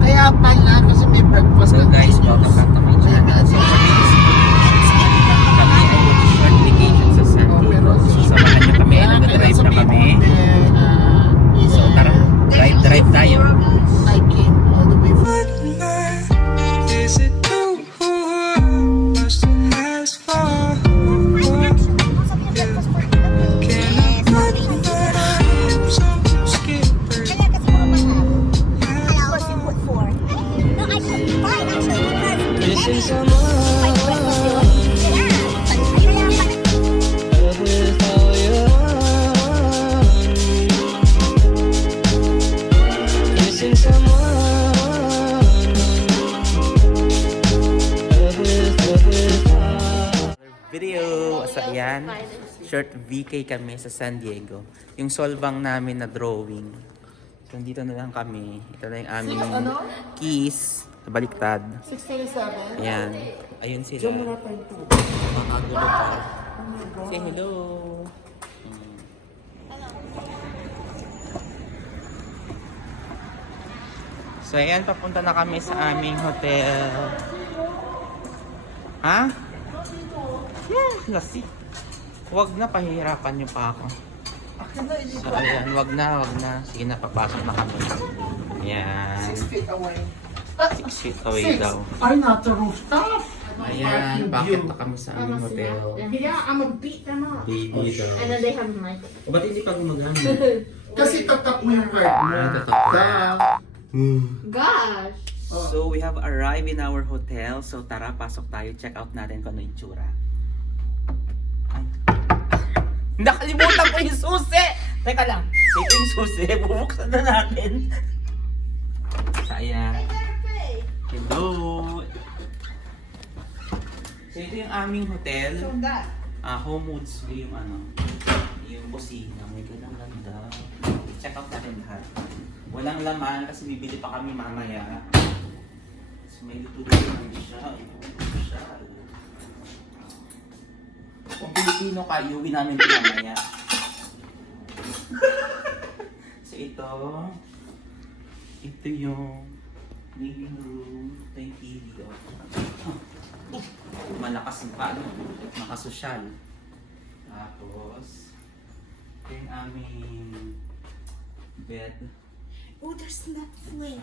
Kaya pala kasi may breakfast So guys, welcome back to my channel. So kami ay short vacation sa San Diego. So samahan niyo kami, nag-drive na kami. So tara, drive tayo. I came all the way from Is it too much to ask for? Can I put some skippers? Missing someone with all your missing someone with Video! So ayan, short VK kami sa San Diego. Yung solvang namin na drawing. So dito na lang kami. Ito na yung aming keys. Baliktad. 627. Ayan. Ayun sila. Makagulo pa. Say hello. So ayan, papunta na kami sa aming hotel. Ha? Lasi. Huwag na, pahihirapan niyo pa ako. So ayan, wag na. Sige na, papasok na kami. Ayan. 6 feet away. 6 feet away daw. Ay, not the rooftop. Ayan, bakit na kami sa aming hotel? Yeah, I'm a beat them up. Baby daw. And then they have mic. Ba't hindi pa gumagamit? Kasi tatap mo yung card mo. Gosh! So we have arrived in our hotel. So tara, pasok tayo. Check out natin kung ano yung tsura. Ay. Nakalimutan ko yung susi! Teka lang. Ito yung susi. Bubuksan na natin. So ayan. Hello! So ito yung aming hotel. Homewoods yung yung kusina. May ganang ganda. Check out natin lahat. Walang laman kasi bibili pa kami mamaya. So may luto-luto naman siya. Kung Pilipino ka, iuwi namin ito mamaya. So ito yung living room. Ito yung TV. Malakas pa, makasosyal. Tapos ito yung aming bed. Oh, there's Netflix.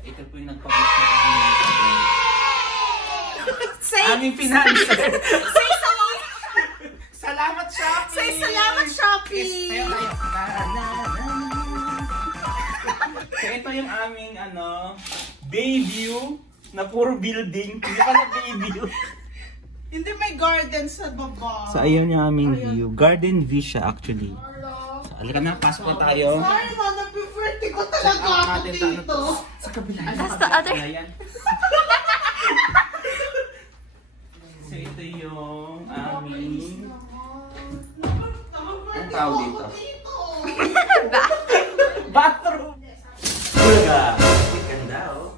Ito po yung nag-publish na aming Say, aming financer. say salamat! Salamat, Shopee! Say salamat, Shopee! Yes, tayo. So ito yung aming Bayview na puro building. Hindi pa na Bayview. Hindi may garden sa baba. So ayun yung aming view. Garden view siya actually. So alika na, pasok na tayo. Ay, man, napiferty ko talaga ako dito. Sa kabila. That's the other- Ayan. So ito yung aming... Anong tawag dito? Bathroom! Bulaga! Ganda oh.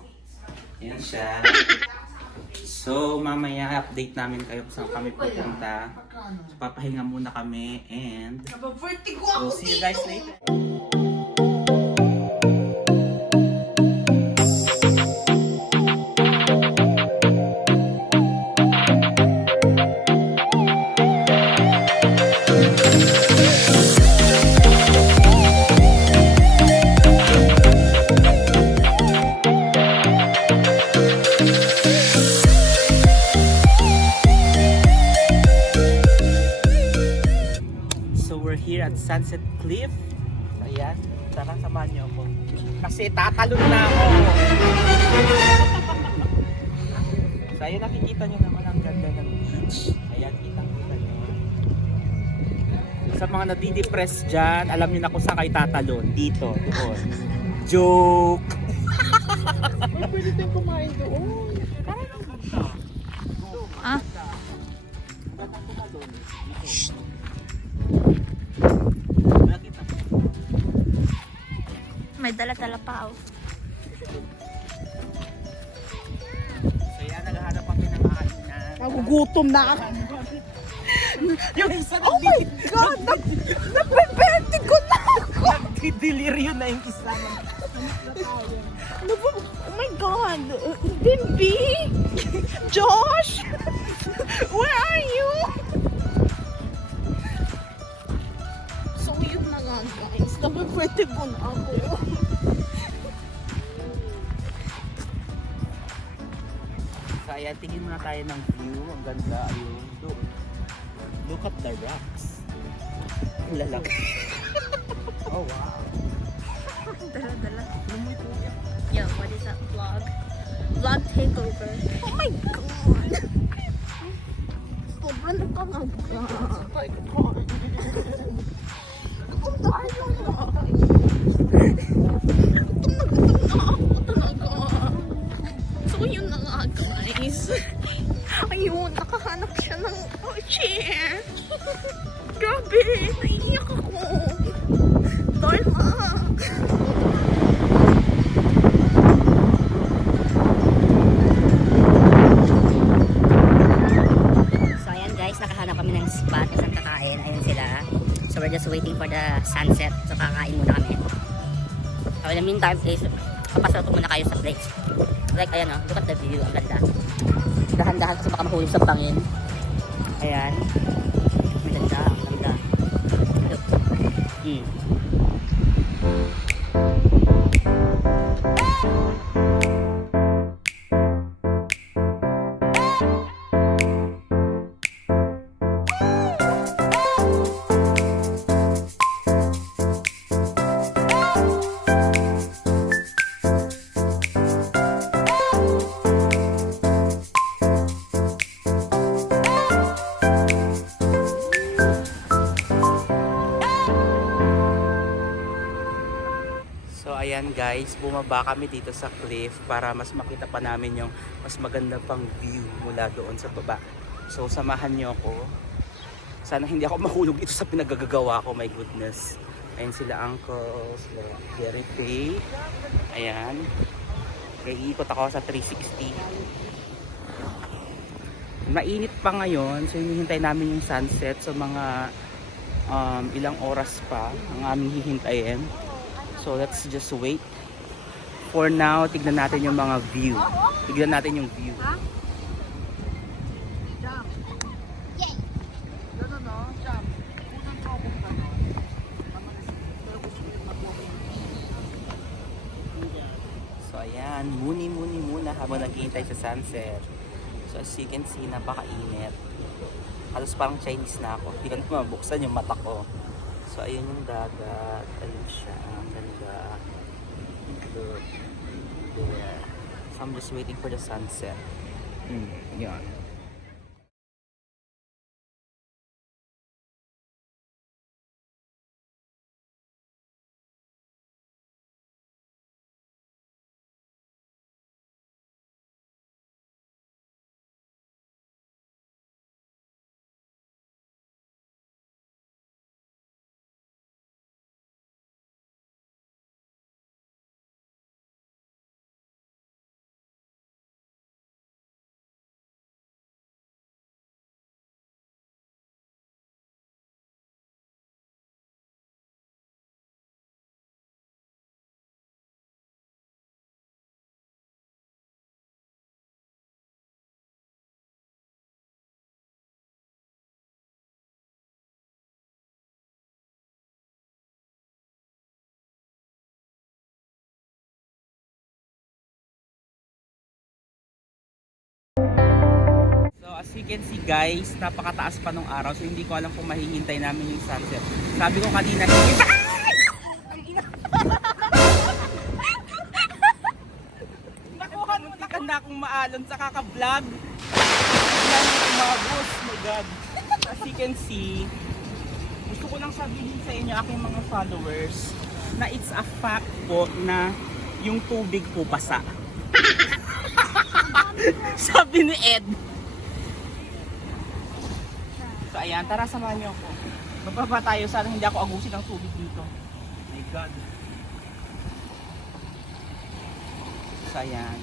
Yan siya. So mamaya update namin kayo kung saan kami pupunta. So, papahinga muna kami and Napiferty ko we'll ako see you dito. guys later. So we're here at Sunset Cliff. Ayan, tara samahan niyo ako. Kasi tatalon na ako. So ayun, nakikita niyo naman ang ganda ng beach. Ayan, kitang-kita niyo. Sa mga nadidepress dyan, alam niyo na kung saan kayo tatalon. Dito, doon. Joke! Pwede tayong kumain doon. Ah? May dala-dala pa oh. So yan, naghahanap kami ng kainan. nagugutom na ako. Yung isa Oh my God! Napeperte ko na ako! nagdi-deliryo na yung isa. Oh my God! Bimbi! Josh! Where are you? So yun na nga guys. Napeperte ko na ako. So ayan, tingin muna tayo ng view. Ang ganda. Ayun. Look at the rocks. Ang lalaki. Oh wow. Dala-dala. Yo, what is that vlog? Vlog takeover. Oh my God! Sobrang nakakaga. Gutom tayo na. Gutom na ako talaga. So yun na nga guys. Ayun, nakahanap siya ng chair. Grabe, naiiyak ako. Darla. So ayan guys, nakahanap kami ng spot kung saan kakain. Ayun sila. So we're just waiting for the sunset. So kakain muna kami. So in the meantime, please, papasok ko muna kayo sa place. Like ayan oh, look at the view. Ang ganda. Dahan-dahan kasi baka mahulog sa bangin. Ayan. Ang ganda, ang ganda. Look. So ayan guys, bumaba kami dito sa cliff para mas makita pa namin yung mas maganda pang view mula doon sa baba. So samahan niyo ako. Sana hindi ako mahulog dito sa pinagagagawa ko, my goodness. Ayan sila Uncle, sila Gary Faye. Ayan. Kaya iikot ako sa 360. Mainit pa ngayon, so hinihintay namin yung sunset. So mga ilang oras pa ang aming hihintayin. So let's just wait. For now, tignan natin yung mga view. Tignan natin yung view. So ayan, muni muna habang naghihintay sa sunset. So as you can see, napakainit. Halos parang Chinese na ako. Hindi ko na mabuksan yung mata ko. So ayun yung dagat. Ayun siya. Ang ganda. Look. There. So I'm just waiting for the sunset. Yan. So as you can see guys, napakataas pa nung araw. So hindi ko alam kung mahihintay namin yung sunset. Sabi ko kanina, nakuha nung tikan na akong maalon sa kaka-vlog. Yan yung umagos, my god. As you can see, gusto ko lang sabihin sa inyo aking mga followers na it's a fact po na yung tubig po basa. Sabi ni Ed. So ayan, tara samahan niyo ako. Bababa tayo, sana hindi ako agusin ng tubig dito. My god. So ayan.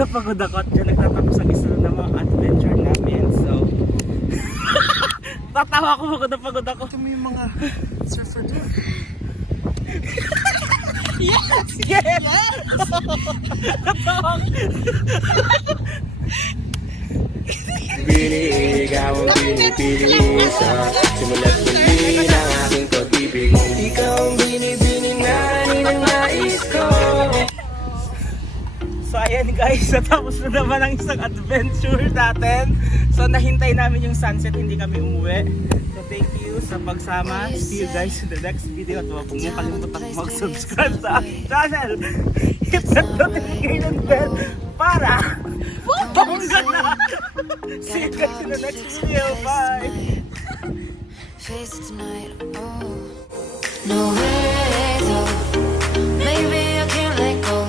Napagod ako at dyan nagtatapos ang isa ng mga adventure namin. So, tatawa ako, pagod ako. Ito mo yung mga surfer doon. Yes! Yes! Ikaw ang pinipili sa simula't muli ng aking pag-ibig. Ikaw ang binibini na ninanais ko. So ayan guys, natapos na naman ang isang adventure natin. So nahintay namin yung sunset, hindi kami umuwi. So thank you sa pagsama. See you guys in the next video. At huwag mong kalimutan mag-subscribe sa aking channel. Hit the notification bell para bongga na! See you guys in the next video. Bye! Face it tonight, oh. No way though. Maybe I can't let go.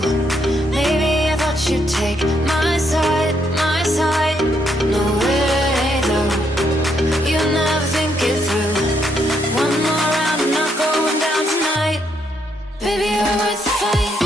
Maybe I thought you'd take my side, my side. No way though. You'll never think it through. One more round, I'm not going down tonight. Baby, you're worth the fight.